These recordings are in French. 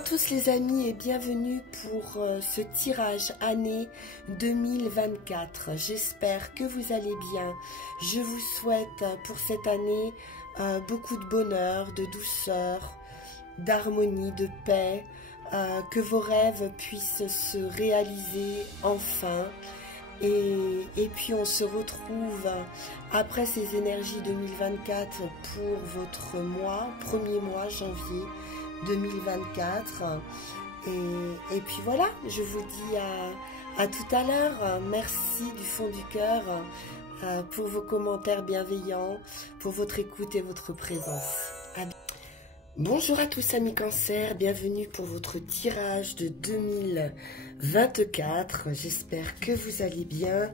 à tous les amis et bienvenue pour ce tirage année 2024. J'espère que vous allez bien. Je vous souhaite pour cette année beaucoup de bonheur, de douceur, d'harmonie, de paix, que vos rêves puissent se réaliser enfin. Et puis on se retrouve après ces énergies 2024 pour votre premier mois, janvier 2024. Et puis voilà, je vous dis à tout à l'heure. Merci du fond du cœur pour vos commentaires bienveillants, pour votre écoute et votre présence. Bonjour à tous amis Cancer, bienvenue pour votre tirage de 2024. J'espère que vous allez bien.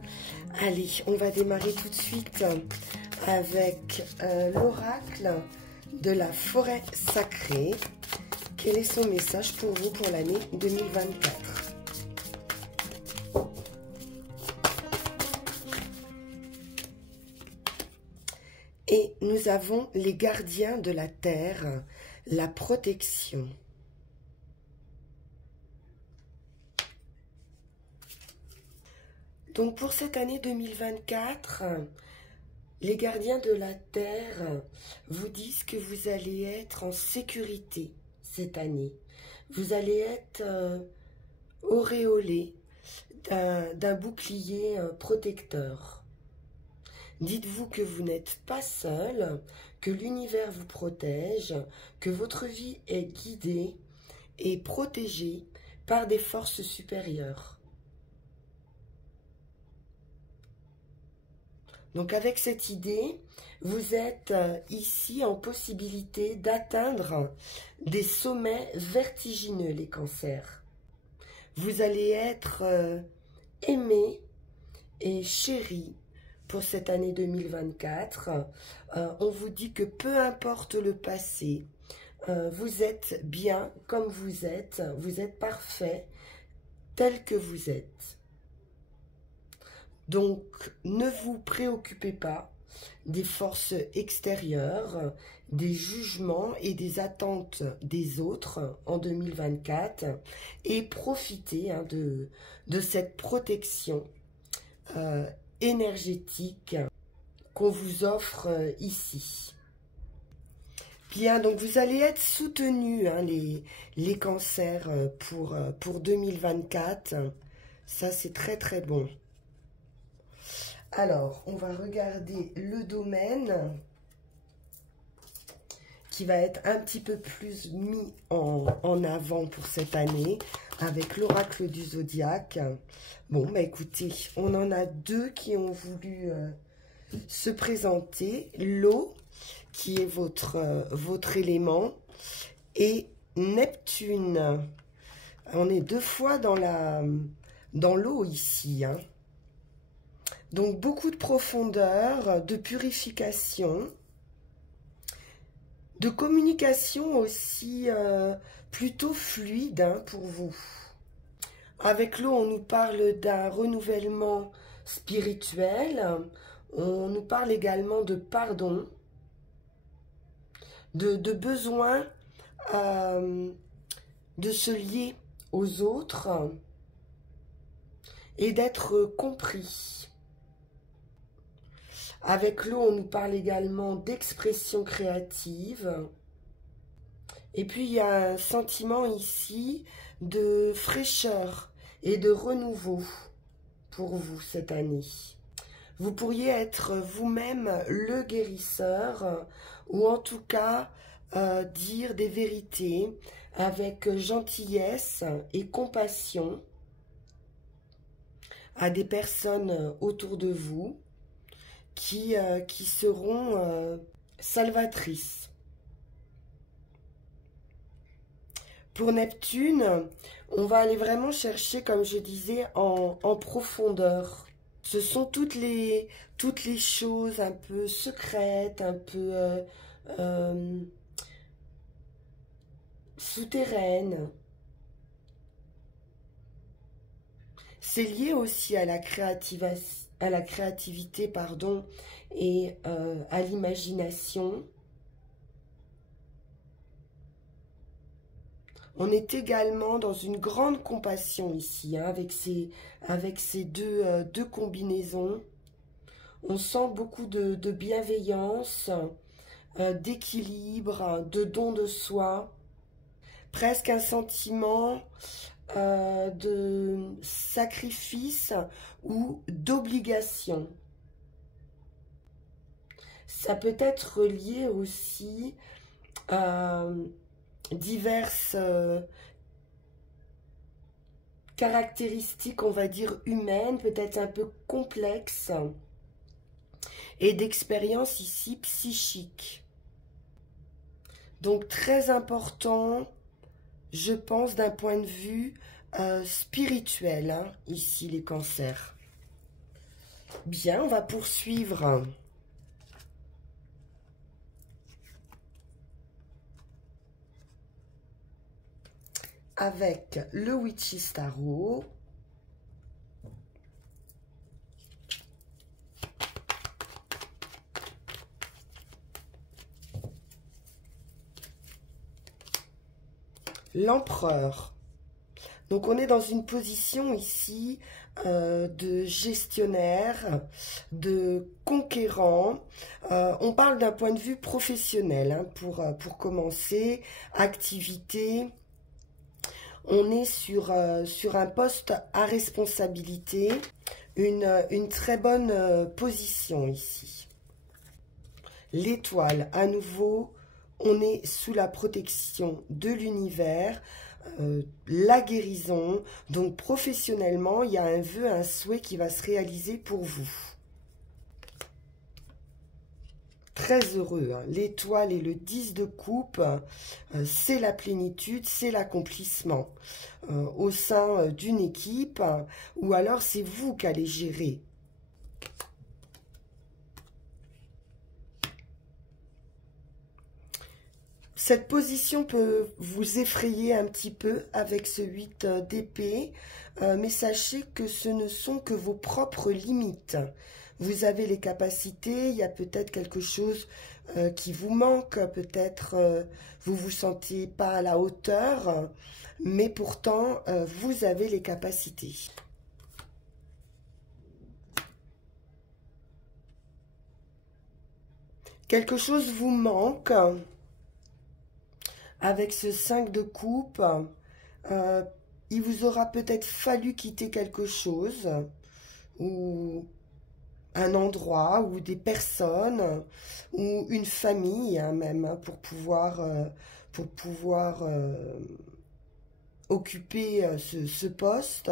Allez, on va démarrer tout de suite avec l'oracle de la forêt sacrée. Quel est son message pour vous pour l'année 2024? Et nous avons les gardiens de la terre, la protection. Donc pour cette année 2024, les gardiens de la terre vous disent que vous allez être en sécurité cette année. Vous allez être auréolé d'un bouclier protecteur. Dites-vous que vous n'êtes pas seul, que l'univers vous protège, que votre vie est guidée et protégée par des forces supérieures. Donc avec cette idée, vous êtes ici en possibilité d'atteindre des sommets vertigineux, les cancers. Vous allez être aimé et chéri pour cette année 2024. On vous dit que peu importe le passé, vous êtes bien comme vous êtes parfait tel que vous êtes. Donc, ne vous préoccupez pas des forces extérieures, des jugements et des attentes des autres en 2024 et profitez de cette protection énergétique qu'on vous offre ici. Bien, donc vous allez être soutenus, les cancers, pour 2024. Ça, c'est très très bon. Alors, on va regarder le domaine qui va être un petit peu plus mis en avant pour cette année avec l'oracle du zodiaque. Bon, bah écoutez, on en a deux qui ont voulu se présenter. L'eau, qui est votre élément, et Neptune. On est deux fois dans l'eau ici, hein. Donc, beaucoup de profondeur, de purification, de communication aussi plutôt fluide pour vous. Avec l'eau, on nous parle d'un renouvellement spirituel, on nous parle également de pardon, de besoin de se lier aux autres et d'être compris. Avec l'eau, on nous parle également d'expression créative. Et puis, il y a un sentiment ici de fraîcheur et de renouveau pour vous cette année. Vous pourriez être vous-même le guérisseur ou en tout cas dire des vérités avec gentillesse et compassion à des personnes autour de vous qui seront salvatrices. Pour Neptune, on va aller vraiment chercher, comme je disais, en profondeur. Ce sont toutes les choses un peu secrètes, un peu souterraines. C'est lié aussi à la créativité, pardon, et à l'imagination. On est également dans une grande compassion ici, hein, avec ces deux combinaisons. On sent beaucoup de bienveillance, d'équilibre, de don de soi. Presque un sentiment de sacrifice ou d'obligation. Ça peut être lié aussi à diverses caractéristiques, on va dire, humaines, peut-être un peu complexes, et d'expériences ici psychiques. Donc très important, je pense, d'un point de vue spirituel, hein, ici les cancers. Bien, on va poursuivre avec le Witch's Tarot. L'Empereur. Donc on est dans une position ici de gestionnaire, de conquérant. On parle d'un point de vue professionnel, hein, pour commencer. Activité. On est sur un poste à responsabilité. Une très bonne position ici. L'étoile, à nouveau, on est sous la protection de l'univers, la guérison. Donc professionnellement, il y a un vœu, un souhait qui va se réaliser pour vous. Très heureux, hein. L'étoile et le 10 de coupe, c'est la plénitude, c'est l'accomplissement au sein d'une équipe, ou alors c'est vous qui allez gérer. Cette position peut vous effrayer un petit peu avec ce 8 d'épée, mais sachez que ce ne sont que vos propres limites. Vous avez les capacités, il y a peut-être quelque chose qui vous manque, peut-être vous vous sentez pas à la hauteur, mais pourtant vous avez les capacités. Quelque chose vous manque. Avec ce 5 de coupe, il vous aura peut-être fallu quitter quelque chose, ou un endroit, ou des personnes, ou une famille, hein, même, hein, pour pouvoir occuper ce poste.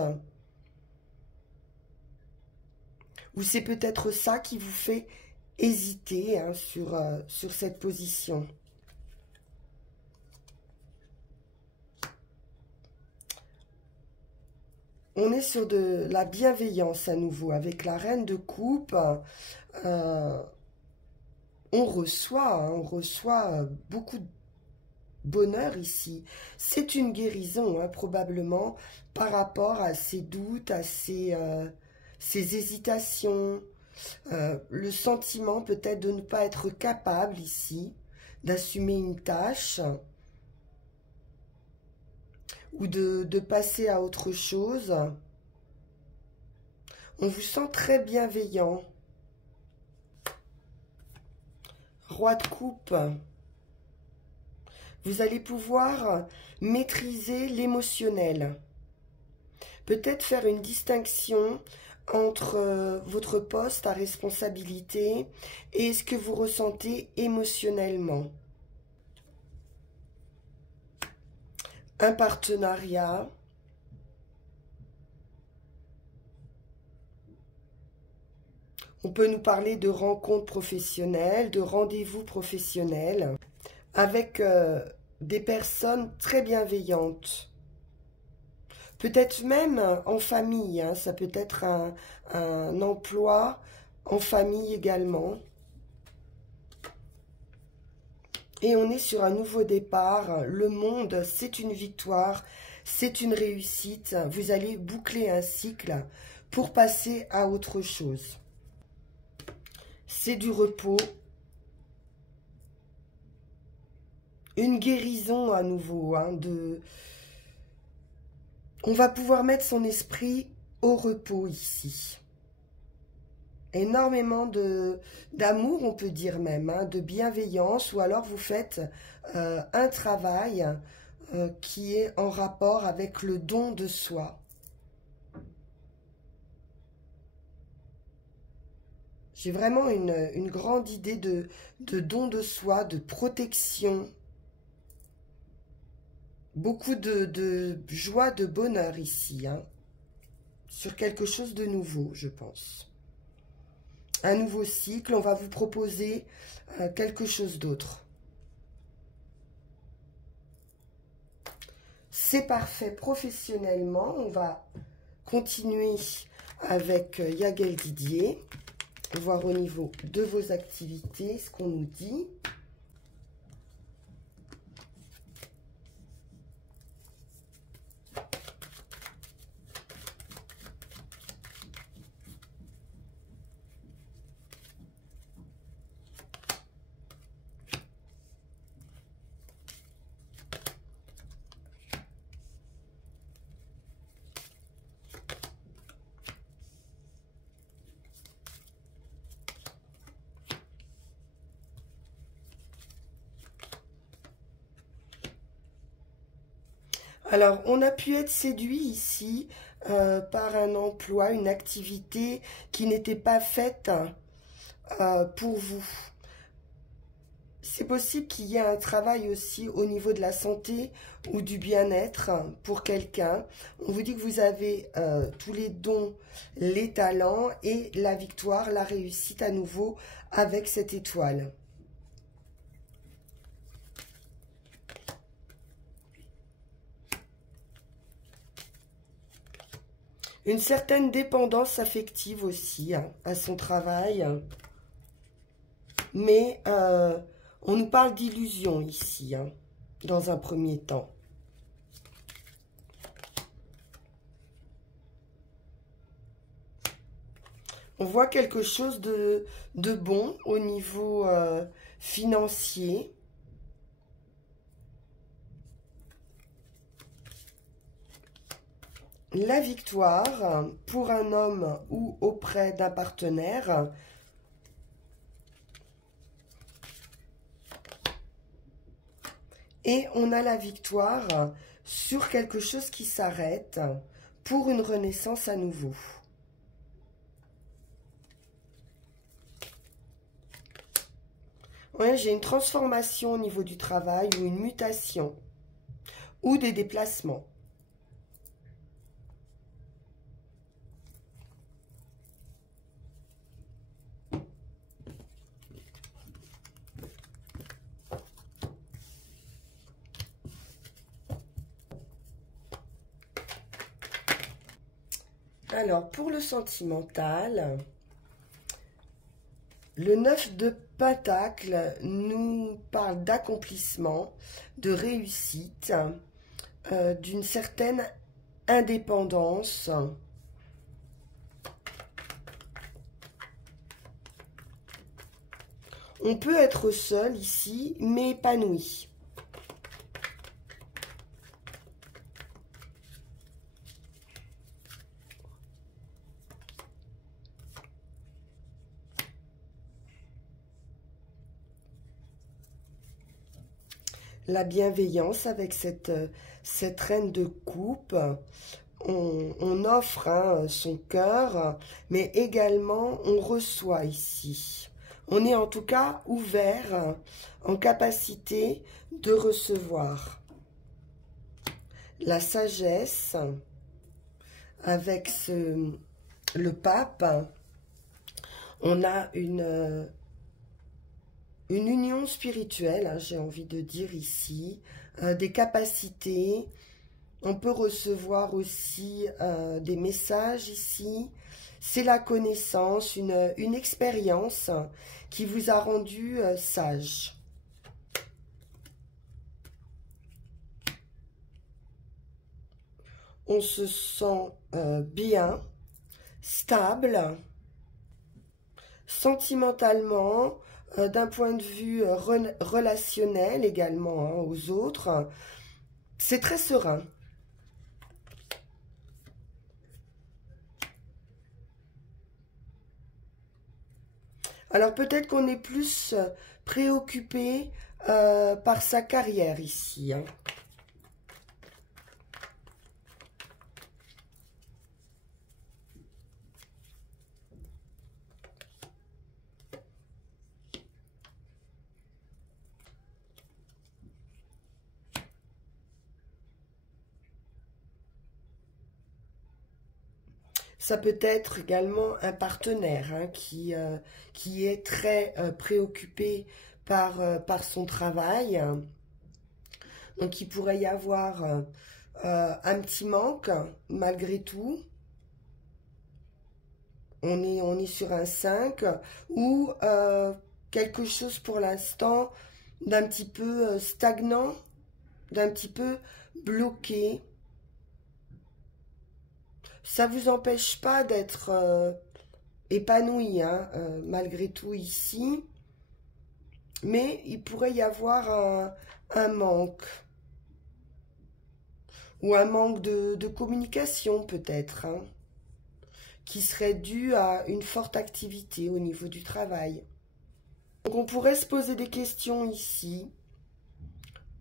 Ou c'est peut-être ça qui vous fait hésiter, hein, sur cette position. On est sur de la bienveillance à nouveau. Avec la reine de coupe, on reçoit beaucoup de bonheur ici. C'est une guérison, hein, probablement, par rapport à ces doutes, à ces hésitations. Le sentiment peut-être de ne pas être capable ici d'assumer une tâche, ou de passer à autre chose. On vous sent très bienveillant. Roi de coupe. Vous allez pouvoir maîtriser l'émotionnel. Peut-être faire une distinction entre votre poste à responsabilité et ce que vous ressentez émotionnellement. Un partenariat. On peut nous parler de rencontres professionnelles, de rendez-vous professionnels, avec des personnes très bienveillantes. Peut-être même en famille, hein, ça peut être un emploi en famille également. Et on est sur un nouveau départ. Le monde, c'est une victoire, c'est une réussite. Vous allez boucler un cycle pour passer à autre chose. C'est du repos. Une guérison à nouveau, hein, On va pouvoir mettre son esprit au repos ici. Énormément d'amour, on peut dire même, hein, de bienveillance, ou alors vous faites un travail qui est en rapport avec le don de soi. J'ai vraiment une grande idée de don de soi, de protection. Beaucoup de joie, de bonheur ici, hein, sur quelque chose de nouveau, je pense. Un nouveau cycle, on va vous proposer quelque chose d'autre. C'est parfait professionnellement. On va continuer avec Yagel Didier, voir au niveau de vos activités ce qu'on nous dit. Alors, on a pu être séduit ici par un emploi, une activité qui n'était pas faite pour vous. C'est possible qu'il y ait un travail aussi au niveau de la santé ou du bien-être pour quelqu'un. On vous dit que vous avez tous les dons, les talents et la victoire, la réussite à nouveau avec cette étoile. Une certaine dépendance affective aussi hein, à son travail. Mais on nous parle d'illusion ici, hein, dans un premier temps. On voit quelque chose de bon au niveau financier. La victoire pour un homme ou auprès d'un partenaire. Et on a la victoire sur quelque chose qui s'arrête pour une renaissance à nouveau. Ouais, j'ai une transformation au niveau du travail ou une mutation ou des déplacements. Alors, pour le sentimental, le 9 de Pentacle nous parle d'accomplissement, de réussite, d'une certaine indépendance. On peut être seul ici, mais épanoui. La bienveillance avec cette reine de coupe. On offre hein, son cœur, mais également on reçoit ici. On est en tout cas ouvert, en capacité de recevoir. La sagesse avec le pape. On a une union spirituelle, hein, j'ai envie de dire ici, des capacités. On peut recevoir aussi des messages ici. C'est la connaissance, une expérience qui vous a rendu sage. On se sent bien, stable, sentimentalement, d'un point de vue relationnel également hein, aux autres. C'est très serein. Alors peut-être qu'on est plus préoccupé par sa carrière ici, hein. Ça peut être également un partenaire, hein, qui est très préoccupé par son travail. Donc il pourrait y avoir un petit manque malgré tout. On est sur un 5 ou quelque chose pour l'instant d'un petit peu stagnant, d'un petit peu bloqué. Ça vous empêche pas d'être épanoui, hein, malgré tout ici. Mais il pourrait y avoir un manque. Ou un manque de communication peut-être, hein, qui serait dû à une forte activité au niveau du travail. Donc on pourrait se poser des questions ici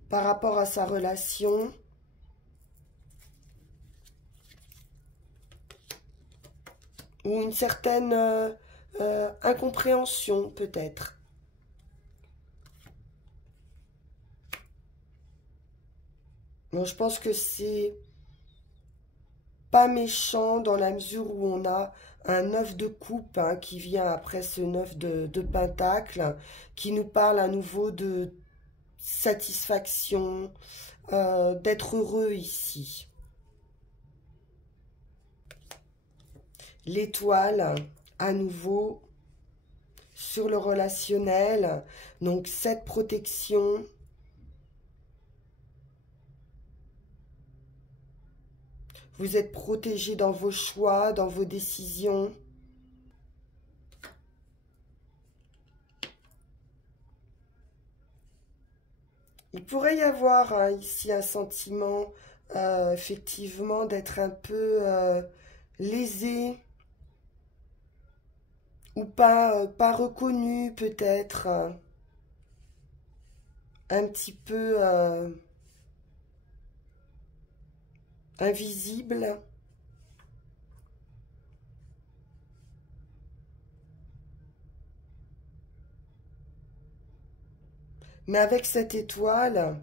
par rapport à sa relation. Ou une certaine incompréhension peut-être. Bon, je pense que c'est pas méchant dans la mesure où on a un 9 de coupe, hein, qui vient après ce 9 de pentacle, qui nous parle à nouveau de satisfaction, d'être heureux ici. L'étoile, à nouveau, sur le relationnel, donc cette protection. Vous êtes protégé dans vos choix, dans vos décisions. Il pourrait y avoir, hein, ici un sentiment, effectivement, d'être un peu lésé ou pas reconnu peut-être, un petit peu invisible. Mais avec cette étoile,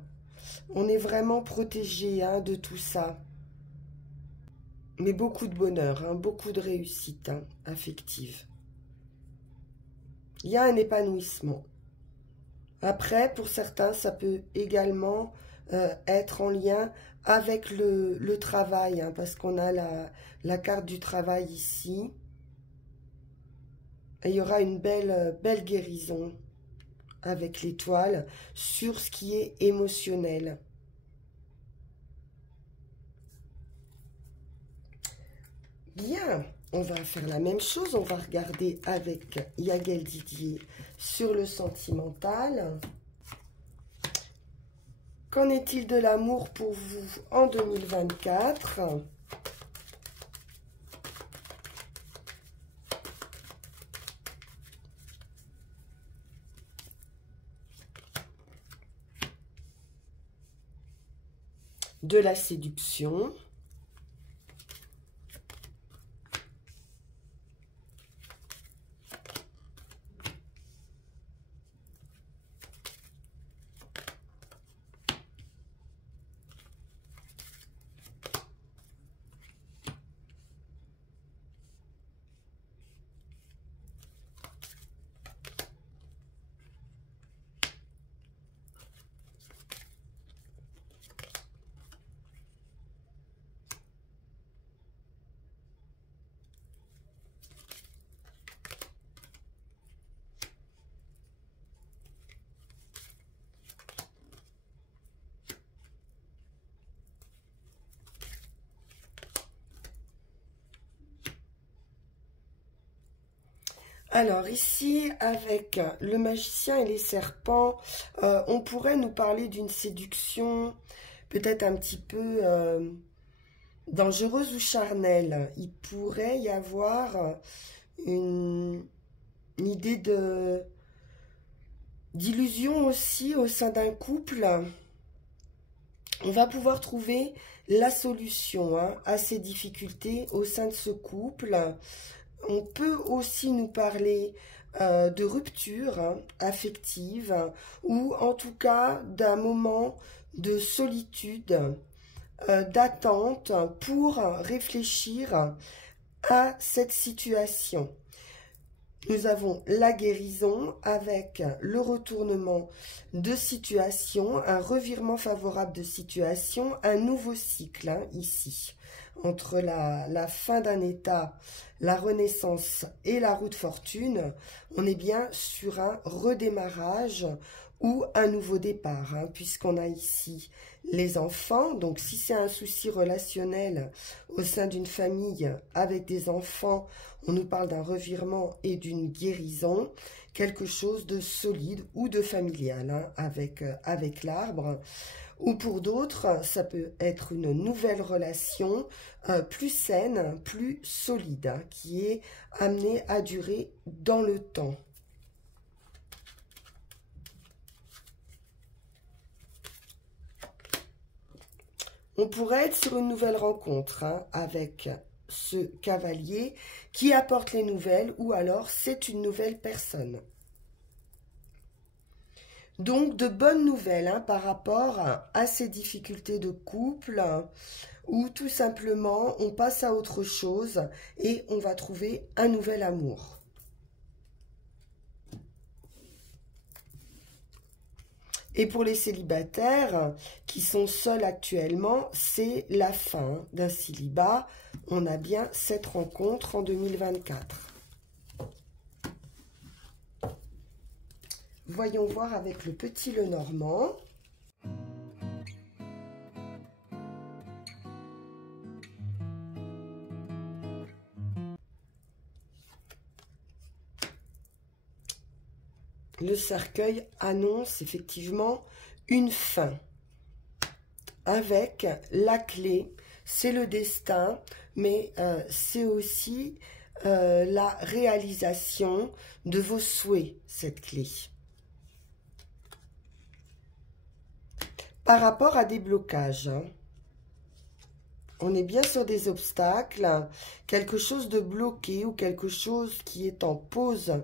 on est vraiment protégé, hein, de tout ça. Mais beaucoup de bonheur, hein, beaucoup de réussite, hein, affective. Il y a un épanouissement. Après, pour certains, ça peut également être en lien avec le travail, hein, parce qu'on a la carte du travail ici. Et il y aura une belle guérison avec l'étoile sur ce qui est émotionnel. Bien, on va faire la même chose, on va regarder avec Yagel Didier sur le sentimental. Qu'en est-il de l'amour pour vous en 2024 ? De la séduction. Alors ici, avec le magicien et les serpents, on pourrait nous parler d'une séduction peut-être un petit peu dangereuse ou charnelle. Il pourrait y avoir une une idée d'illusion aussi au sein d'un couple. On va pouvoir trouver la solution à ces difficultés au sein de ce couple. On peut aussi nous parler de rupture affective ou en tout cas d'un moment de solitude, d'attente pour réfléchir à cette situation. Nous avons la guérison avec le retournement de situation, un revirement favorable de situation, un nouveau cycle ici. Entre la fin d'un état, la renaissance et la roue de fortune, on est bien sur un redémarrage ou un nouveau départ, puisqu'on a ici les enfants. Donc si c'est un souci relationnel au sein d'une famille avec des enfants, on nous parle d'un revirement et d'une guérison, quelque chose de solide ou de familial avec l'arbre. Ou pour d'autres, ça peut être une nouvelle relation plus saine, plus solide, qui est amenée à durer dans le temps. On pourrait être sur une nouvelle rencontre avec ce cavalier qui apporte les nouvelles, ou alors c'est une nouvelle personne. Donc de bonnes nouvelles par rapport à ces difficultés de couple, ou tout simplement on passe à autre chose et on va trouver un nouvel amour. Et pour les célibataires qui sont seuls actuellement, c'est la fin d'un célibat. On a bien cette rencontre en 2024. Voyons voir avec le petit Lenormand. Le cercueil annonce effectivement une fin. Avec la clé, c'est le destin, mais c'est aussi la réalisation de vos souhaits, cette clé. Par rapport à des blocages, on est bien sur des obstacles, quelque chose de bloqué ou quelque chose qui est en pause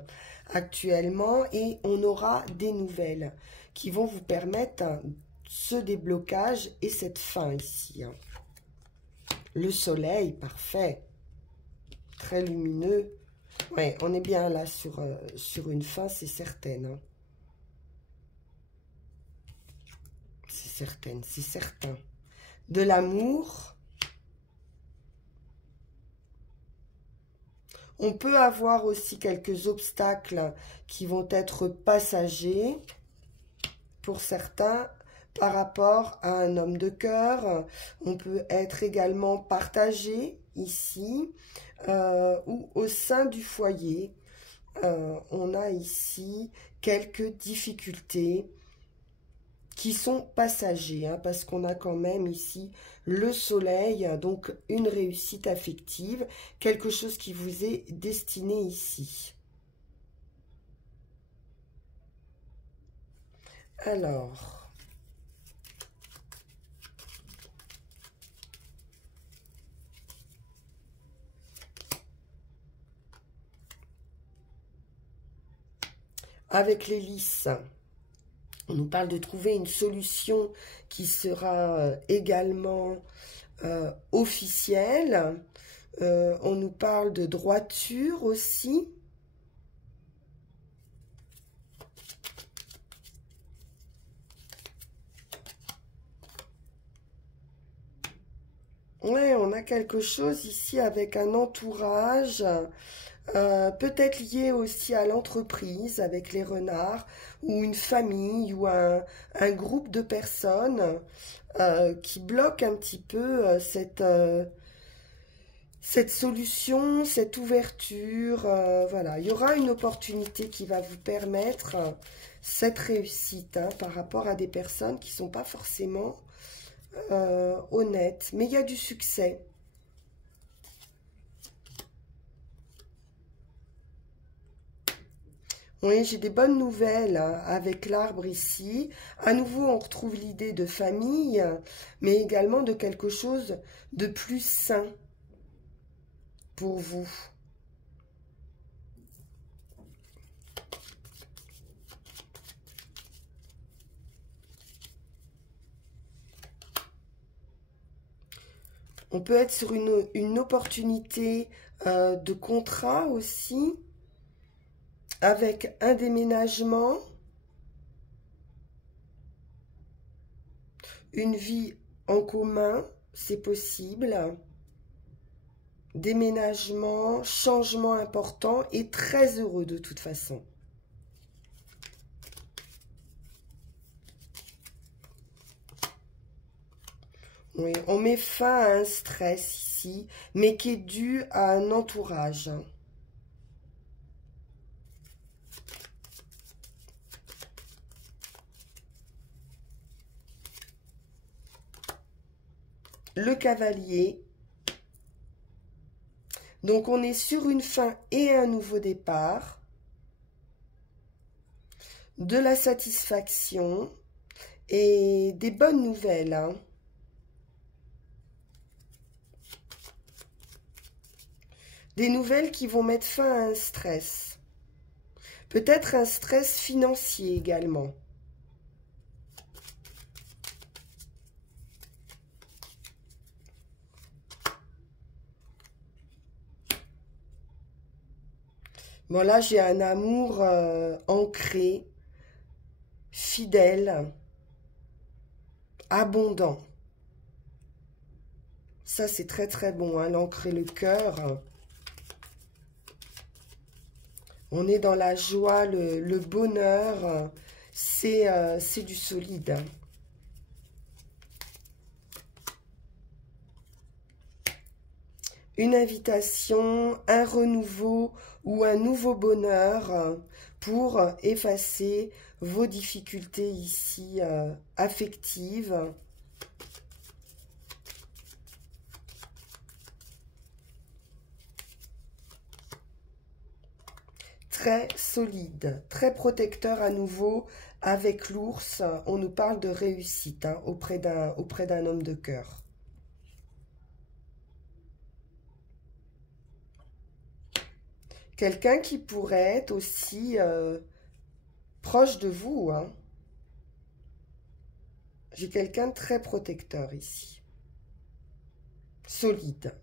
actuellement, et on aura des nouvelles qui vont vous permettre ce déblocage et cette fin ici. Le soleil, parfait, très lumineux. Ouais, on est bien là sur une fin, c'est certaine. C'est certaine, c'est certain. De l'amour. On peut avoir aussi quelques obstacles qui vont être passagers pour certains par rapport à un homme de cœur. On peut être également partagé ici ou au sein du foyer. On a ici quelques difficultés qui sont passagers, parce qu'on a quand même ici le soleil, donc une réussite affective, quelque chose qui vous est destiné ici. Alors, avec les lys, on nous parle de trouver une solution qui sera également officielle. On nous parle de droiture aussi. Ouais, on a quelque chose ici avec un entourage, peut-être lié aussi à l'entreprise avec les renards, ou une famille, ou un groupe de personnes qui bloquent un petit peu cette solution, cette ouverture. Voilà, il y aura une opportunité qui va vous permettre cette réussite par rapport à des personnes qui ne sont pas forcément honnêtes, mais il y a du succès. Oui, j'ai des bonnes nouvelles hein, avec l'arbre ici. À nouveau, on retrouve l'idée de famille, mais également de quelque chose de plus sain pour vous. On peut être sur une opportunité de contrat aussi, avec un déménagement, une vie en commun, c'est possible, déménagement, changement important et très heureux de toute façon. Oui, on met fin à un stress ici, mais qui est dû à un entourage. Le cavalier. Donc, on est sur une fin et un nouveau départ. De la satisfaction et des bonnes nouvelles. Hein. Des nouvelles qui vont mettre fin à un stress. Peut-être un stress financier également. Bon, là, j'ai un amour ancré, fidèle, abondant. Ça, c'est très, très bon, hein, l'ancrer le cœur. On est dans la joie, le bonheur. C'est du solide. Une invitation, un renouveau ou un nouveau bonheur pour effacer vos difficultés ici affectives. Très solide, très protecteur à nouveau avec l'ours. On nous parle de réussite hein, auprès d'un homme de cœur. Quelqu'un qui pourrait être aussi proche de vous. Hein. J'ai quelqu'un de très protecteur ici. Solide.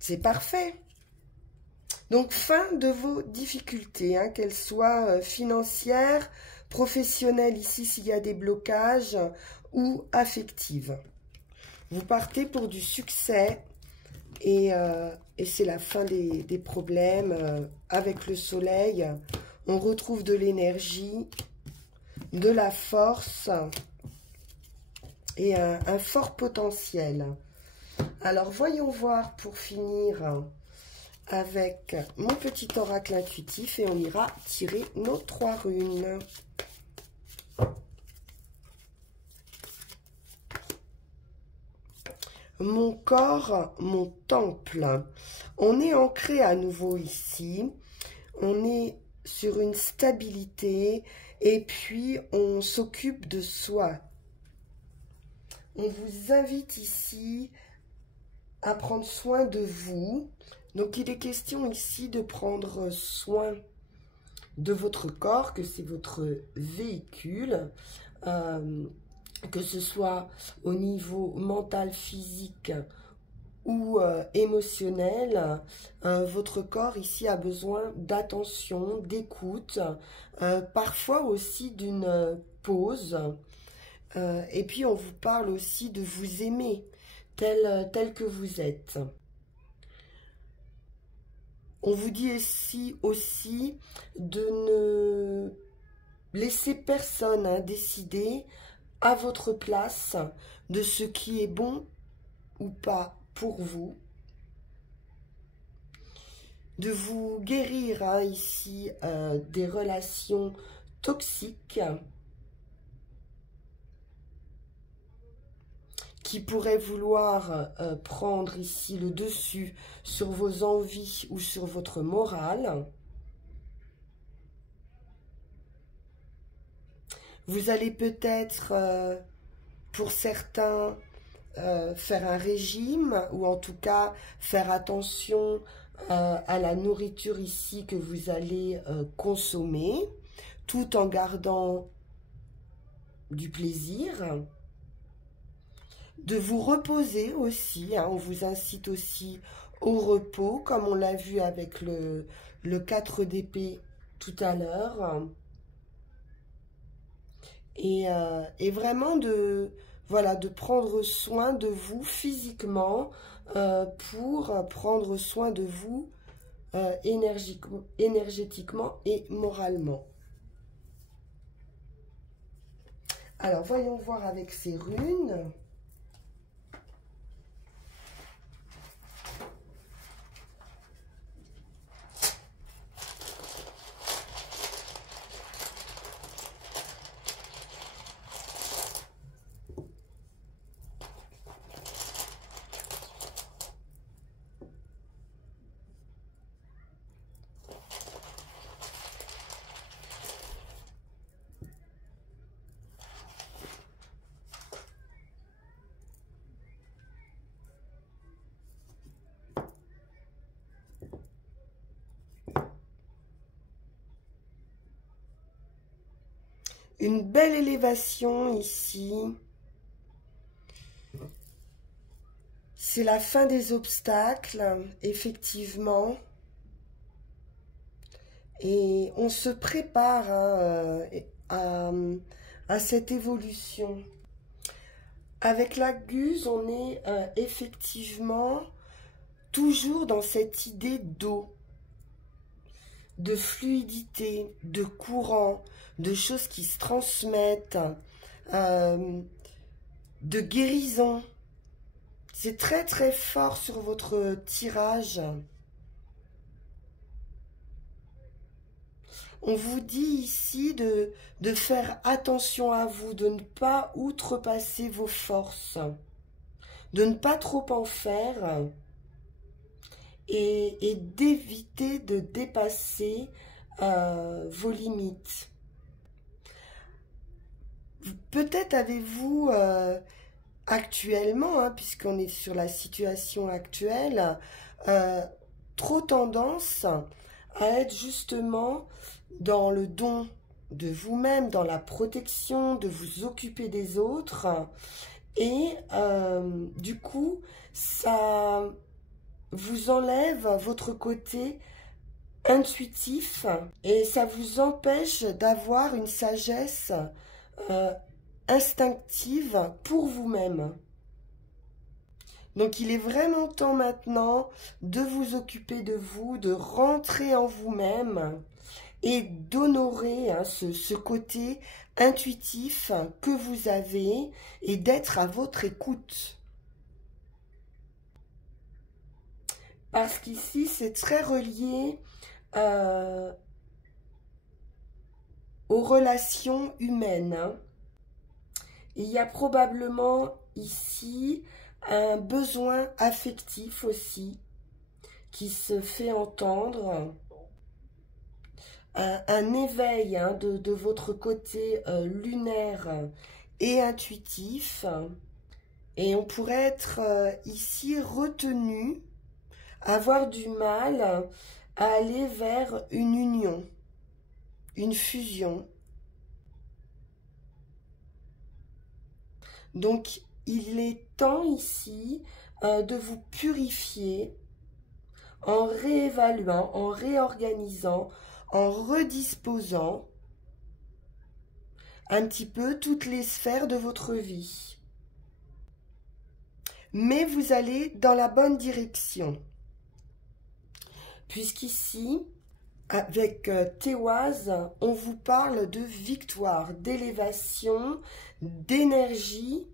C'est parfait. Donc, fin de vos difficultés, hein, qu'elles soient financières, professionnelles ici s'il y a des blocages ou affectives. Vous partez pour du succès. Et c'est la fin des problèmes. Avec le soleil, on retrouve de l'énergie, de la force et un fort potentiel. Alors, voyons voir pour finir avec mon petit oracle intuitif et on ira tirer nos 3 runes. Mon corps, mon temple. On est ancré à nouveau ici. On est sur une stabilité et puis on s'occupe de soi. On vous invite ici à prendre soin de vous. Donc, il est question ici de prendre soin de votre corps, que c'est votre véhicule. Que ce soit au niveau mental, physique ou émotionnel, votre corps ici a besoin d'attention, d'écoute, parfois aussi d'une pause. Et puis on vous parle aussi de vous aimer tel que vous êtes. On vous dit ici aussi de ne laisser personne hein, décider à votre place de ce qui est bon ou pas pour vous. De vous guérir hein, ici des relations toxiques qui pourraient vouloir prendre ici le dessus sur vos envies ou sur votre morale. Vous allez peut-être, pour certains, faire un régime, ou en tout cas faire attention à la nourriture ici que vous allez consommer, tout en gardant du plaisir. De vous reposer aussi, hein, on vous incite aussi au repos, comme on l'a vu avec le 4 d'épée tout à l'heure. Et vraiment voilà, de prendre soin de vous physiquement pour prendre soin de vous énergétiquement et moralement. Alors, voyons voir avec ces runes. Une belle élévation ici. C'est la fin des obstacles, effectivement. Et on se prépare à cette évolution. Avec la Guse, on est effectivement toujours dans cette idée d'eau, de fluidité, de courant, de choses qui se transmettent, de guérison. C'est très très fort sur votre tirage. On vous dit ici de faire attention à vous, de ne pas outrepasser vos forces, de ne pas trop en faire et d'éviter de dépasser vos limites. Peut-être avez-vous actuellement, hein, puisqu'on est sur la situation actuelle, trop tendance à être justement dans le don de vous-même, dans la protection, de vous occuper des autres. Et du coup, ça vous enlève votre côté intuitif et ça vous empêche d'avoir une sagesse instinctive pour vous-même. Donc il est vraiment temps maintenant de vous occuper de vous, de rentrer en vous-même et d'honorer ce côté intuitif que vous avez et d'être à votre écoute. Parce qu'ici, c'est très relié aux relations humaines. Il y a probablement ici un besoin affectif aussi qui se fait entendre, un éveil de votre côté lunaire et intuitif. Et on pourrait être ici retenu, avoir du mal à aller vers une union, une fusion. Donc, il est temps ici de vous purifier en réévaluant, en réorganisant, en redisposant un petit peu toutes les sphères de votre vie. Mais vous allez dans la bonne direction. Puisqu'ici, avec Théoise, on vous parle de victoire, d'élévation, d'énergie,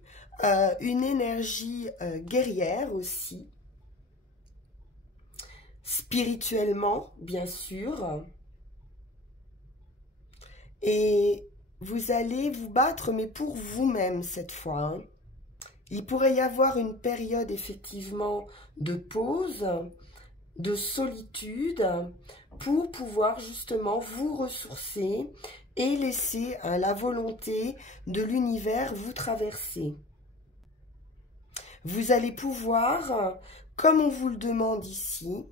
une énergie guerrière aussi, spirituellement, bien sûr. Et vous allez vous battre, mais pour vous-même cette fois. Il pourrait y avoir une période effectivement de pause, de solitude, pour pouvoir justement vous ressourcer et laissez la volonté de l'univers vous traverser. Vous allez pouvoir, comme on vous le demande ici,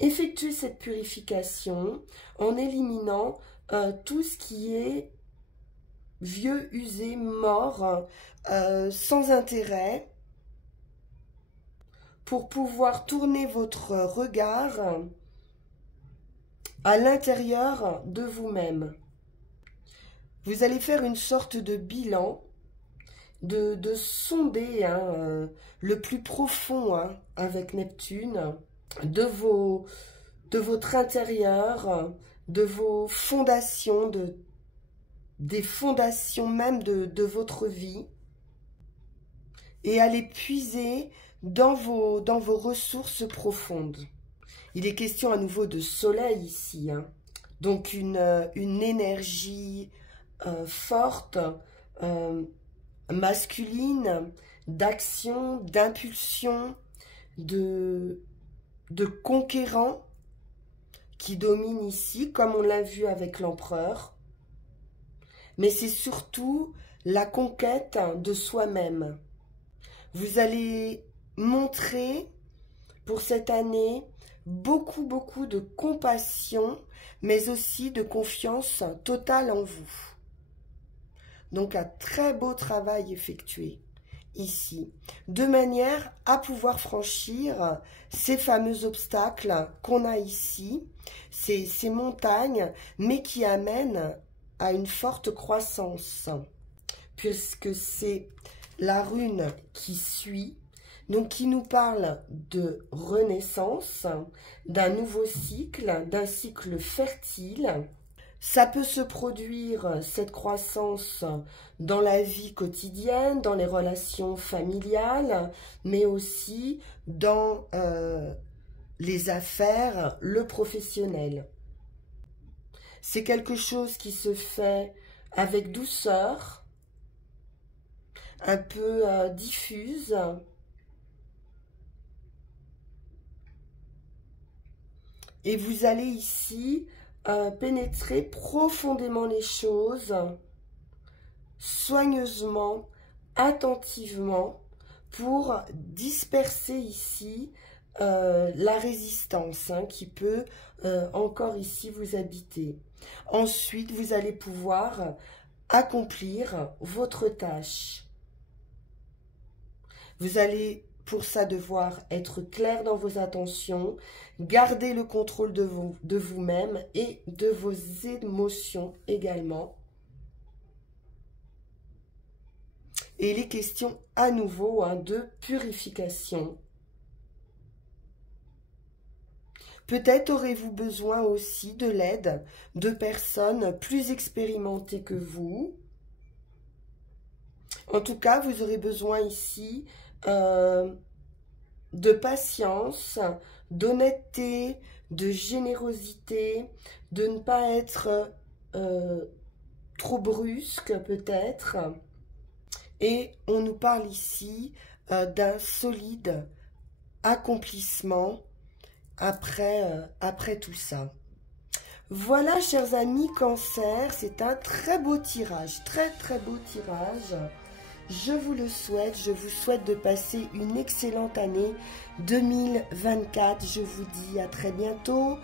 effectuer cette purification en éliminant tout ce qui est vieux, usé, mort, sans intérêt, pour pouvoir tourner votre regard à l'intérieur de vous-même. Vous allez faire une sorte de bilan, de sonder le plus profond avec Neptune, de votre intérieur, de vos fondations, des fondations même de votre vie, et aller puiser dans vos ressources profondes. Il est question à nouveau de soleil ici, donc une énergie forte, masculine, d'action, d'impulsion, de conquérant qui domine ici, comme on l'a vu avec l'empereur. Mais c'est surtout la conquête de soi-même. Vous allez montrer pour cette année beaucoup de compassion, mais aussi de confiance totale en vous. Donc un très beau travail effectué ici, de manière à pouvoir franchir ces fameux obstacles qu'on a ici, ces montagnes, mais qui amènent à une forte croissance, puisque c'est la rune qui suit, donc qui nous parle de renaissance, d'un nouveau cycle, d'un cycle fertile. Ça peut se produire, cette croissance, dans la vie quotidienne, dans les relations familiales, mais aussi dans les affaires, le professionnel. C'est quelque chose qui se fait avec douceur, un peu diffuse. Et vous allez ici pénétrer profondément les choses, soigneusement, attentivement, pour disperser ici la résistance qui peut encore ici vous habiter. Ensuite, vous allez pouvoir accomplir votre tâche. Vous allez pour ça devoir être clair dans vos intentions, garder le contrôle de vous-même et de vos émotions également. Et il est question à nouveau de purification. Peut-être aurez-vous besoin aussi de l'aide de personnes plus expérimentées que vous. En tout cas, vous aurez besoin ici de patience, d'honnêteté, de générosité, de ne pas être trop brusque peut-être. Et on nous parle ici d'un solide accomplissement après tout ça. Voilà, chers amis Cancer, c'est un très beau tirage, très beau tirage. Je vous le souhaite, je vous souhaite de passer une excellente année 2024. Je vous dis à très bientôt.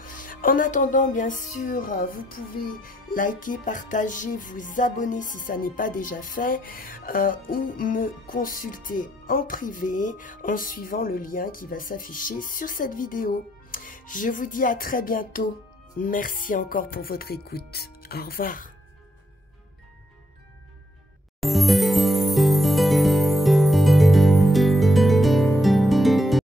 En attendant, bien sûr, vous pouvez liker, partager, vous abonner si ça n'est pas déjà fait, ou me consulter en privé en suivant le lien qui va s'afficher sur cette vidéo. Je vous dis à très bientôt. Merci encore pour votre écoute. Au revoir.